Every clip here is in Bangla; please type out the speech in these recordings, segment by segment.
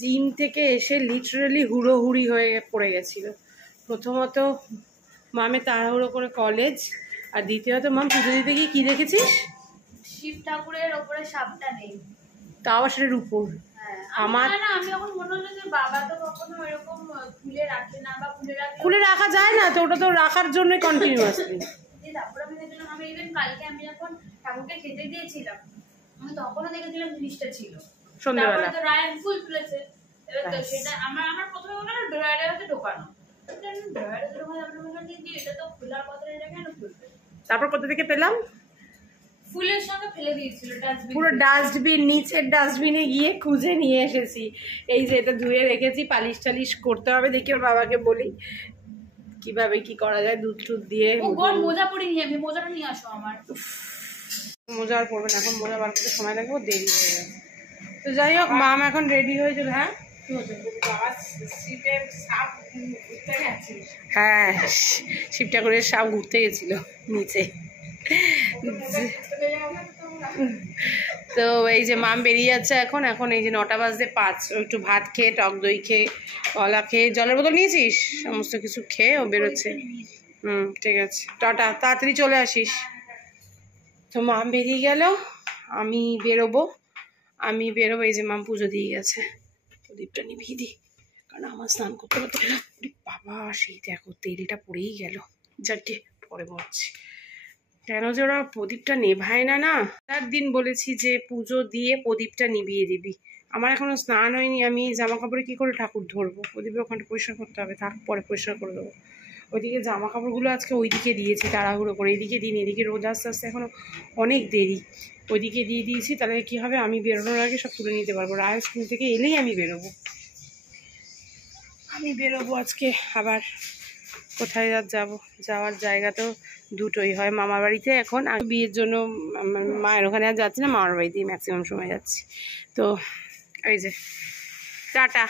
জিম থেকে এসে লিটারালি হুড়োহুড়ি হয়ে পড়ে গেছিল। প্রথমত মামে তাড়াহুড়ো করে কলেজ, আর দ্বিতীয়ত মাম পুজো দিতে গিয়ে কি দেখেছিস? শিব ঠাকুরের ওপরে সাপটা নেই, তাও সেটার উপর। আমার না, আমি এখন মনে হলো যে বাবা তো কখনো এরকম খুলে রাখে না, বা খুলে রাখা যায় না তো, ওটা তো রাখার জন্যই কন্টিনিউয়াসলি। তারপরে আমি দেখলাম, আমি ইভেন কালকে আমি যখন ঠাকুরকে খেতে দিয়েছিলাম আমি তখনও দেখেছিলাম জিনিসটা ছিল সন্ধ্যাবেলা। তো রায়ান ফুল তুলেছে, এবার তো সেটা আমার প্রথমে মনে হলো ড্রয়ারে হয়তো ঢোকানো, ড্রয়ারে ঢোকানো আমরা মনে হলো যে এটা তো খোলার কথা, এটা কেন খুলবে। তারপর কোথা থেকে পেলাম? ফুলের সঙ্গে ফেলে দিয়েছিল ডাস্টবিন, পুরো ডাস্টবিন, নিচের ডাস্টবিনে গিয়ে খুঁজে নিয়ে এসেছি। এই যে এটা ধুয়ে রেখেছি, পালিশ টালিশ করতে হবে, দেখি ওর বাবাকে বলি কিভাবে কি করা যায়, দুধ টুধ দিয়ে। মোজা পরিনি আমি, মোজাটা নিয়ে আসো আমার। মোজা আর পড়বে না, এখন মোজা বার করতে সময় লাগবে, দেরি হয়ে গেছে। তো যাই হোক, মাম এখন রেডি হয়েছিল। হ্যাঁ হ্যাঁ, শিব ঠাকুরের সাপ ঘুরতে গেছিল নিচে। তো এই যে মাম বেরিয়ে যাচ্ছে এখন। এই যে 9টা বাজতে 5, একটু ভাত খেয়ে, টক দই খেয়ে, কলা খেয়ে, জলের বোতল নিয়েছিস, সমস্ত কিছু খেয়ে ও বেরোচ্ছে। ঠিক আছে, টাটা, তাড়াতাড়ি চলে আসিস। তো মাম বেরিয়ে গেল, আমি বেরোবো। এই যে মাম পুজো দিয়ে গেছে। প্রদীপটা নিভিয়ে দিই, কারণ আমার স্নান করতে করতে বাবা সেই দেখো তেলটা পড়েই গেল। যাকে পরে বলছি কেন যে ওরা প্রদীপটা নেভায় না। তার দিন বলেছি যে পুজো দিয়ে প্রদীপটা নিভিয়ে দিবি। আমার এখনো স্নান হয়নি, আমি জামা কাপড়ে কি করে ঠাকুর ধরবো? প্রদীপের ওখানটা পরিষ্কার করতে হবে, থাক পরে পরিষ্কার করে দেবো। ওইদিকে জামা কাপড়গুলো আজকে ওইদিকে দিয়েছি তাড়াহুড়ো করে, এদিকে দিন, এদিকে রোদ আস্তে আস্তে এখনো অনেক দেরি, ওইদিকে দিয়ে দিয়েছি। তাহলে কি হবে, আমি বেরোনোর আগে সব তুলে নিতে পারবো। রায় স্কুল থেকে এলেই আমি বেরোবো আজকে। আবার কোথায় যাওয়ার জায়গা তো দুটোই হয়, মামার বাড়িতে এখন, আর বিয়ের জন্য মায়ের ওখানে আর যাচ্ছি না, মামার বাড়িতেই ম্যাক্সিমাম সময় যাচ্ছি। তো এই যে টাটা।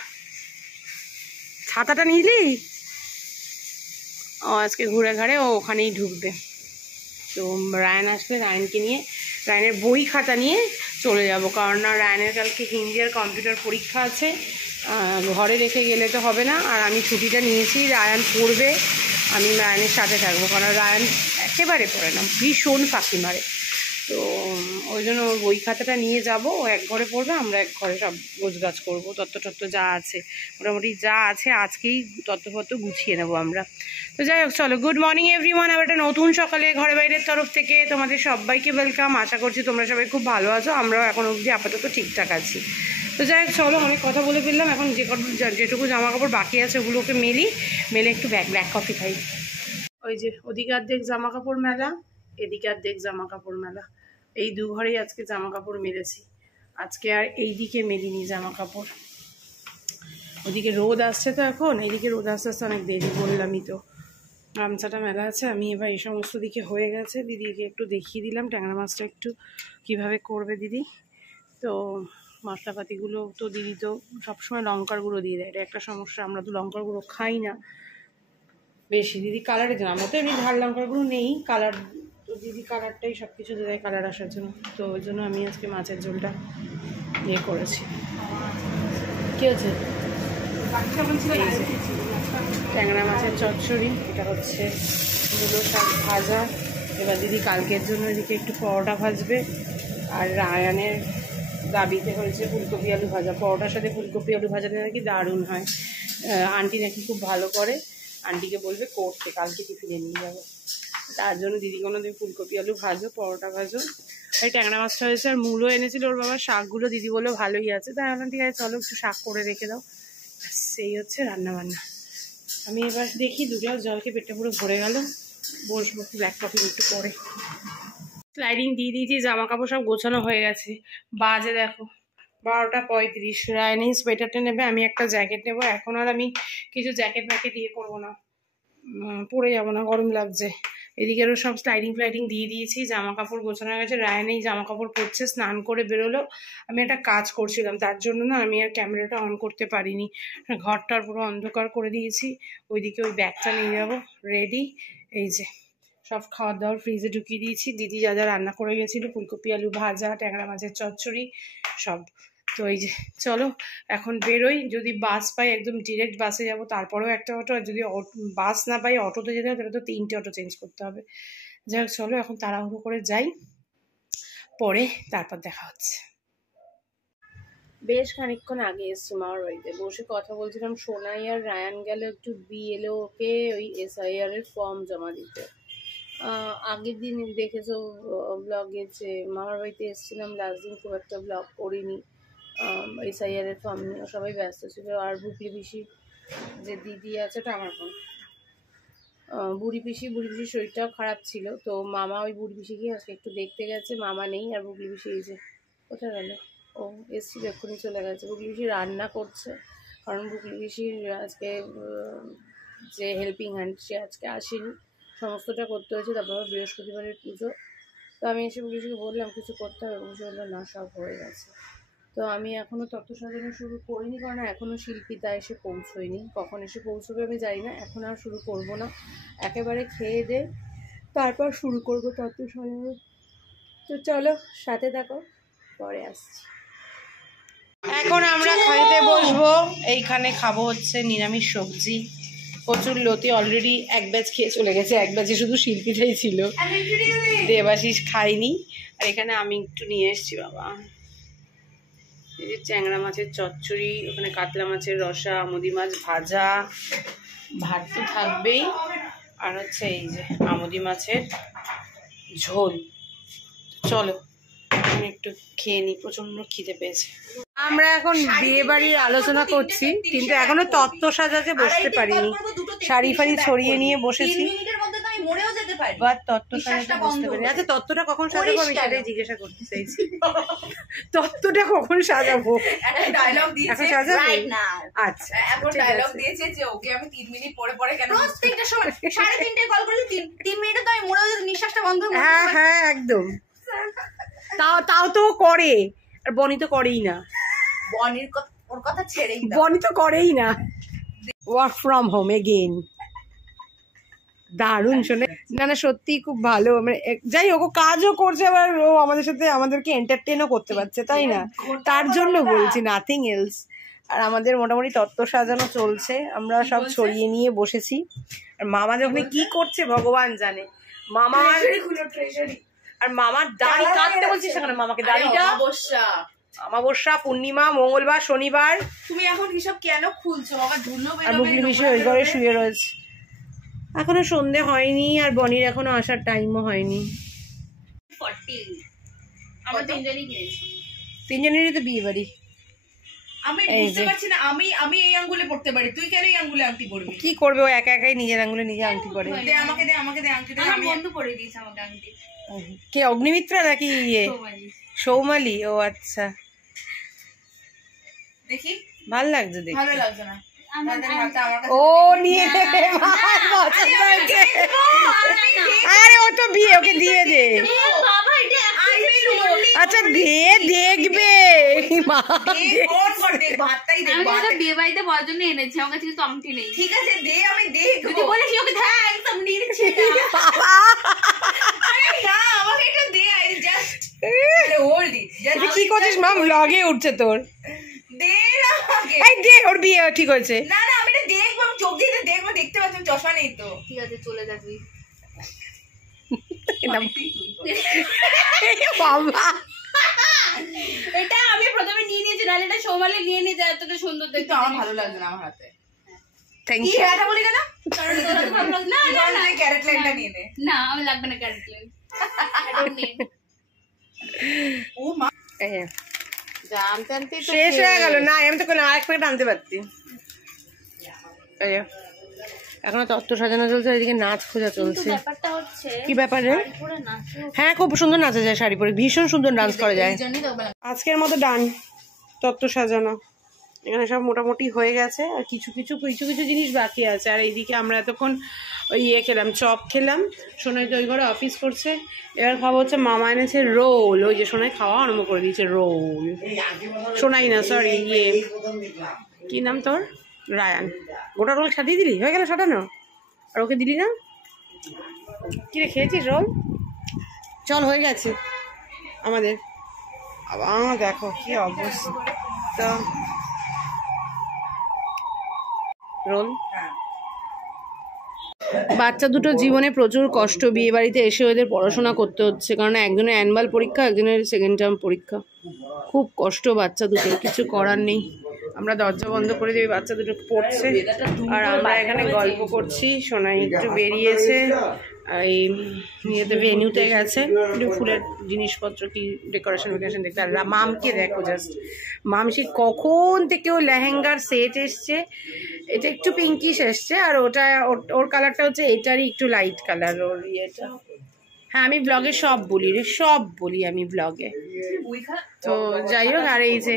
ছাতাটা নিলি? ও আজকে ঘুরে ঘাড়ে ও ওখানেই ঢুকবে। তো রায়ান আসলে রায়ানকে নিয়ে, রায়ানের বই খাতা নিয়ে চলে যাব, কারণ না রায়ানের কালকে হিন্দি আর কম্পিউটার পরীক্ষা আছে, ঘরে রেখে গেলে তো হবে না। আর আমি ছুটিটা নিয়েছি, রায়ান পড়বে, আমি রায়ানের সাথে থাকবো, কারণ রায়ান একেবারে পড়ে না, ভীষণ ফাঁকি মারে। তো ওই জন্য ওর বই খাতাটা নিয়ে যাব, ও এক ঘরে পড়বে, আমরা এক ঘরে সব গোছগাছ করবো, তত্ত্ব যা আছে মোটামুটি যা আছে আজকেই তত্ত্বপত্র গুছিয়ে নেবো আমরা। তো যাই হোক, চলো, গুড মর্নিং এভরিওয়ান। আবার একটা নতুন সকালে ঘরে বাইরের তরফ থেকে তোমাদের সবাইকে ওয়েলকাম। আশা করছি তোমরা সবাই খুব ভালো আছো, আমরাও এখন অবধি আপাতত ঠিকঠাক আছি। তো যাই হোক, চলো, অনেক কথা বলে ফেললাম। এখন যেটুকু জামা কাপড় বাকি আছে ওগুলোকে মেলে একটু ব্ল্যাক কফি খাই। ওই যে ওদিকে অর্ধেক জামা কাপড় মেলা, এদিকে অর্ধেক জামা কাপড় মেলা, এই দু ঘরেই আজকে জামা কাপড় মেলেছি। আজকে আর এইদিকে মেলিনি জামা কাপড়, ওদিকে রোদ আসছে তো এখন, এইদিকে রোদ আস্তে আস্তে অনেক দেরি, বললামই তো। গামছাটা মেলা আছে, আমি এবার এই সমস্ত দিকে হয়ে গেছে। দিদিকে একটু দেখিয়ে দিলাম ট্যাংরা মাছটা একটু কিভাবে করবে দিদি। তো মশলাপাতিগুলো তো দিদি তো সবসময় লঙ্কার গুঁড়ো দিয়ে দেয়, এটা একটা সমস্যা, আমরা তো লঙ্কার গুঁড়ো খাই না বেশি। দিদি কালারের জন্য, আমরা তো এমনি ঝাল লঙ্কার গুঁড়ো নেই, কালার তো দিদি কালারটাই সব কিছু দেয়, কালার আসার জন্য। তো ওই জন্য আমি আজকে মাছের ঝোলটা ইয়ে করেছি। কী হচ্ছে? ট্যাংরা মাছের চচ্চড়ি, এটা হচ্ছে মূলো শাক ভাজা। এবার দিদি কালকের জন্য এদিকে একটু পরোটা ভাজবে, আর রায়ানের দাবিতে হয়েছে ফুলকপি আলু ভাজা। পরোটার সাথে ফুলকপি আলু ভাজাটা নাকি দারুণ হয়, আন্টি নাকি খুব ভালো করে, আন্টিকে বলবে করতে, কালকে টিফিনে নিয়ে যাবো। তার জন্য দিদি কোনো দিন ফুলকপি আলু ভাজো, পরোটা ভাজো। এই ট্যাংরা মাছটা হয়েছে, আর মূলো এনেছিল ওর বাবা, শাকগুলো দিদি বললো ভালোই আছে, তাই বললাম ঠিক আছে চলো একটু শাক করে রেখে দাও। সেই হচ্ছে রান্নাবান্না। আমি এবার দেখি 2 গ্লাস জলকে পেটটা পুরো ভরে গেল, বসবো ব্ল্যাক কফি একটু পরে। স্লাইডিং দিয়ে দিয়েছি, জামা কাপড় সব গোছানো হয়ে গেছে। বাজে দেখো 12টা 35। রায়নি সোয়েটারটা নেবে, আমি একটা জ্যাকেট নেবো। এখন আর আমি কিছু জ্যাকেট ম্যাকেট দিয়ে করবো না, পরে যাবো না, গরম লাগছে। এদিকেরও সব স্লাইডিং ফ্লাইডিং দিয়ে দিয়েছি, জামা কাপড় গোছানো হয়ে গেছে। রায়ান এই জামা কাপড় পরছে, স্নান করে বেরোলো। আমি একটা কাজ করছিলাম, তার জন্য না আমি আর ক্যামেরাটা অন করতে পারিনি, ঘরটার পুরো অন্ধকার করে দিয়েছি। ওইদিকে ওই ব্যাগটা নিয়ে যাবো, রেডি। এই যে সব খাবার দাবার ফ্রিজে ঢুকিয়ে দিয়েছি, দিদি যা যা রান্না করে গেছিলো, ফুলকপি আলু ভাজা, ট্যাংরা মাছের চচ্চড়ি সব। তো এই যে চলো এখন বেরোই, যদি বাস পাই একদম ডিরেক্ট বাসে যাব, তারপরেও একটা অটো, আর যদি বাস না পাই অটোতে যেতে হবে তাহলে তো 3টে অটো চেঞ্জ করতে হবে। যাই হোক চলো এখন তাড়াহুড়ো করে যাই, পরে তারপর দেখা হচ্ছে। বেশ খানিকক্ষণ আগে এসছি মামার বাড়িতে, বসে কথা বলছিলাম। সোনাই আর রায়ান গেল একটু বিএলওকে ওই SIR এর ফর্ম জমা দিতে। আগের দিন দেখেছো ব্লগে যে মামার বাড়িতে এসেছিলাম, লাস্ট দিন খুব একটা ব্লগ করিনি। SIR এর ফর্ম নিয়ে সবাই ব্যস্ত ছিল। আর বুকলি পিসি যে দিদি আছে, ওটা আমার বোন, বুড়ি পিসির শরীরটাও খারাপ ছিল, তো মামা ওই বুড়ি পিসিকে আজকে একটু দেখতে গেছে। মামা নেই, আর বুকলি পিসি এই যে কোথায় গেল, ও এসছিল এক্ষুনি চলে গেছে। বুকলি পিসি রান্না করছে, কারণ বুকলি পিসির আজকে যে হেল্পিং হ্যান্ড সে আজকে আসেনি, সমস্তটা করতে হয়েছে। তারপর বৃহস্পতিবারের পুজো, তো আমি এসে বুকলি পিসিকে বললাম কিছু করতে হবে, বুঝে বললো না সব হয়ে গেছে। তো আমি এখনও তত্ত্ব সাজানো শুরু করিনি, কারণ এখনও শিল্পিতা এসে পৌঁছয়নি। কখন এসে পৌঁছবে আমি জানি না, এখন আর শুরু করব না, একেবারে খেয়ে দে তারপর শুরু করব তত্ত্ব সাজানো। তো চলো সাথে থাকো, পরে আসছি। এখন আমরা খাইতে বসবো, এইখানে খাবো হচ্ছে নিরামিষ সবজি, প্রচুর লতি অলরেডি এক ব্যাচ খেয়ে চলে গেছে, এক ব্যাচে শুধু শিল্পীটাই ছিল, দেবাশিস খাইনি। আর এখানে আমি একটু নিয়ে এসেছি বাবা, এই যে চ্যাংড়া মাছের চচ্চড়ি, ওখানে কাতলা মাছের রসা, আমুদি মাছ ভাজা, ভাত তো থাকবেই, আর হচ্ছে এই যে আমুদি মাছের ঝোল। চলো এখন একটু খেয়ে নিই, প্রচন্ড খিদে পেয়েছে। আমরা এখন বিয়ে বাড়ির আলোচনা করছি, কিন্তু এখনো তত্ত্ব সাজাতে বসতে পারিনি। শাড়ি ফাড়ি ছড়িয়ে নিয়ে বসেছি, বাট তত্ত্ব সাজাতে বসতে পারিনি। আচ্ছা তত্ত্বটা কখন সাজাবো আমি সেটাই জিজ্ঞাসা করতে চাইছি। তত্ত্বটা কখন সাজাবো? ডায়লগ দিয়েছে রাইট নাও। আচ্ছা এখন ডায়লগ দিয়েছে যে ওকে আমি 3 মিনিট পরে পরে কেন প্রত্যেকটা সময় 3:30 কল করেছি, 3 মিনিটে তো আমি মরে নিঃশ্বাসটা বন্ধ করে। হ্যাঁ হ্যাঁ একদম। তাও তো করে, আর বনি তো করেই না। বনির ওর কথা ছেড়েই দাও, বনি তো করেই না। ওয়ার্ক ফ্রম হোম এগেইন, দারুণ শোনে। না না সত্যি খুব ভালো, মানে যাই হোক কাজও করছে, আবার ও আমাদের সাথে আমাদেরকে এন্টারটেনও করতে পারছে, তাই না? তার জন্য বলছি, নাথিং এলস। আর আমাদের মোটামুটি তত্ত্ব সাজানো চলছে, আমরা সব ছড়িয়ে নিয়ে বসেছি। আর মামা যখন কি করছে ভগবান জানে। মামা আর মামার দাড়ি কাটতে বলছিস সেখানে, মামাকে দাড়িটা অমাবস্যা, পূর্ণিমা, মঙ্গলবার, শনিবার। তুমি এখন হিসাব কেন খুলছো বাবা? ধুলো আর বুকলি মিশে ওই ঘরে শুয়ে রয়েছে, এখনো সন্ধে হয়নি, আর বনির এখনো আসার টাইমও হয়নি। 40 আমরা তিনজনই কিনেছি, তিনজনেরই তো বিয়ে বাড়ি। আমি বুঝতে পারছি না, আমি এই আঙ্গুলে পড়তে পারি, তুই কেন এই আঙ্গুলে আংটি পরবি? কি করবে ও একা একাই নিজের আঙ্গুলে নিজে আংটি পরে। দে আমাকে দে আংটি দে। আমি বন্ধু করে দিয়েছি আমাকে আংটি। কে অগ্নিমিত্রা নাকি ইয়ে সৌমালি? ও আচ্ছা, দেখি ভাল লাগছে দেখতে। ভালো লাগছে না, ও নিয়ে নেবে, আরে ও তো বিয়ে, ওকে দিয়ে দে। আচ্ছা দে, দেখবে বিয়ে বাড়িতে বলার জন্য এনেছি, আমার কাছে কিন্তু আংটি নেই। ঠিক আছে দে, আমি দেখবো। বলেছি ওকে একদম নিয়ে নিচ্ছি আমাকে এটা দে, আই জাস্ট হোল্ড ইট। কি করছিস মা? ব্লগে উঠছে তোর, দে না আমাকে। এই দে, ওর বিয়ে ঠিক হয়েছে। না না আমি এটা দেখবো, আমি চোখ দিয়ে দেখবো, দেখতে পাচ্ছি চশমা নেই তো। ঠিক আছে চলে যা তুই। বাবা এটা আমি প্রথমে নিয়ে নিয়েছি, নাহলে এটা সৌমালে নিয়ে নিয়ে যায়, এতটা সুন্দর দেখতে আমার ভালো লাগছে না আমার হাতে। থ্যাংক কি ইউ। এটা বলি কেন? কারণ তোর ভালো লাগছে না। ক্যারেট লাইনটা নিয়ে নে। না আমি লাগবে না CaratLane, I don't need. ও মা জানতে আনতে তো শেষ হয়ে গেল না, আমি তো কোনো আরেক প্যাকেট আনতে পারতি। এখনো তত্ত্ব সাজানো চলছে, এদিকে নাচ খোঁজা চলছে। ব্যাপারটা হচ্ছে কি ব্যাপারে? পুরো নাচো। হ্যাঁ খুব সুন্দর নাচা যায়, শাড়ি পরে ভীষণ সুন্দর ডান্স করা যায়। আজকের মতো ডান তত্ত্ব সাজানো, এখানে সব মোটামুটি হয়ে গেছে, আর কিছু কিছু জিনিস বাকি আছে। আর এইদিকে আমরা এতক্ষণ ওই খেলাম, চপ খেলাম। সোনাই তো ওই ঘরে অফিস করছে, এবার খাওয়া হচ্ছে মামা এনেছে রোল। ওই যে সোনাই খাওয়া আরম্ভ করে দিয়েছে রোল। সোনাই না সরি কি নাম তোর? রায়ান। গোটা রোল সাজিয়ে দিলি, হয়ে গেল সাজানো, আর ওকে দিলি না? কিরে খেয়েছিস রোল? চল হয়ে গেছে আমাদের, আবার দেখো কি অবস্থা। রোল। বাচ্চা দুটো জীবনে প্রচুর কষ্ট, বিয়ে বাড়িতে এসে ওদের পড়াশোনা করতে হচ্ছে, কারণ একজনের অ্যানুয়াল পরীক্ষা, একজনের সেকেন্ড টার্ম পরীক্ষা। খুব কষ্ট বাচ্চা দুটোর, কিছু করার নেই। আমরা দরজা বন্ধ করে দিই, বাচ্চা দুটো পড়ছে আর আমরা এখানে গল্প করছি। সোনাই একটু বেরিয়েছে, এই ইয়েতে ভেনিউতে গেছে একটু ফুলের জিনিসপত্র কি ডেকোরেশন দেখতে। আর মামকে দেখো জাস্ট, মাম সে কখন থেকে ও লেহেঙ্গার সেট এসছে, এটা একটু পিঙ্কিশ এসছে আর ওটা ওর কালারটা হচ্ছে এটারই একটু লাইট কালার ওর ইয়েটা। হ্যাঁ আমি ব্লগে সব বলি রে, সব বলি আমি ব্লগে। তো যাই হোক, আর এই যে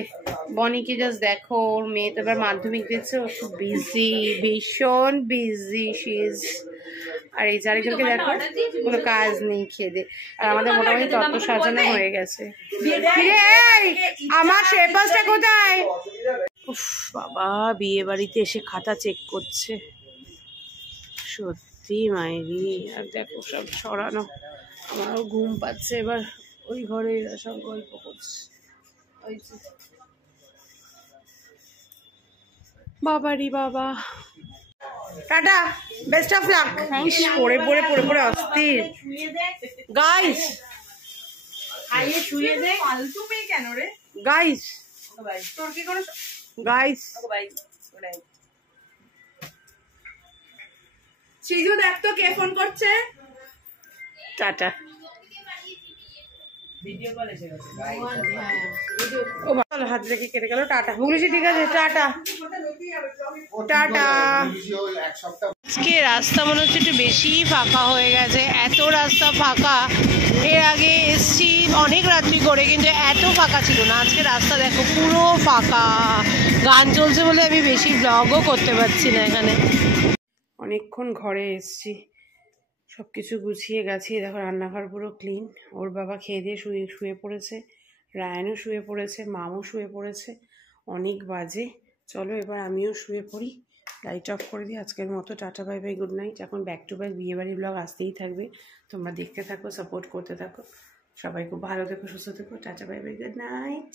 বনিকে জাস্ট দেখো, ওর মেয়ে তো এবার মাধ্যমিক দিচ্ছে, ও খুব বিজি, ভীষণ বিজি শিজ। আর এই চারিজনকে দেখো, কোনো কাজ নেই, খেয়ে। আর আমাদের মোটামুটি তত্ত্ব সাজানো হয়ে গেছে। আমার শেপাসটা কোথায়? উফ বাবা, বিয়ে বাড়িতে এসে খাতা চেক করছে, সত্যি মায়েরি। আর দেখো সব ছড়ানো, আমারও ঘুম পাচ্ছে এবার, ওই ঘরে এরা সব গল্প করছে। ওই যে বাবারি বাবা, টাটা, বেস্ট অফ লাক। পড়ে পড়ে পড়ে পড়ে অস্থির গাইস। আইয়ে শুয়ে দে, ফালতু মেয়ে কেন রে গাইস, তোর কি কোনো গাইস। সিজু দেখ তো কে ফোন করছে। টাটা। ভিডিও কল এসে গেছে। ও ভালো, হাত রেখে কেটে গেল। টাটা বুঝেছি, ঠিক আছে, টাটা টাটা। আজকে রাস্তা মনে হচ্ছে একটু বেশি ফাঁকা হয়ে গেছে, এত রাস্তা ফাঁকা। এর আগে এসছি অনেক রাত্রি করে, কিন্তু এত ফাঁকা ছিল না। আজকে রাস্তা দেখো পুরো ফাঁকা। গান চলছে বলে আমি বেশি ব্লগও করতে পারছি না এখানে। অনেকক্ষণ ঘরে এসছি, সব কিছু গুছিয়ে গাছিয়ে দেখো, রান্নাঘর পুরো ক্লিন। ওর বাবা খেয়ে দিয়ে শুয়ে পড়েছে, রায়ানও শুয়ে পড়েছে, মামও শুয়ে পড়েছে। অনেক বাজে, চলো এবার আমিও শুয়ে পড়ি, লাইট অফ করে দিই। আজকের মতো tata, bye bye, good night. এখন ব্যাক টু ব্যাক বিয়েবাড়ির ব্লগ আসতেই থাকবে, তোমরা দেখতে থাকো, সাপোর্ট করতে থাকো। সবাই খুব ভালো থেকো, সুস্থ থেকো, tata, bye bye, good night.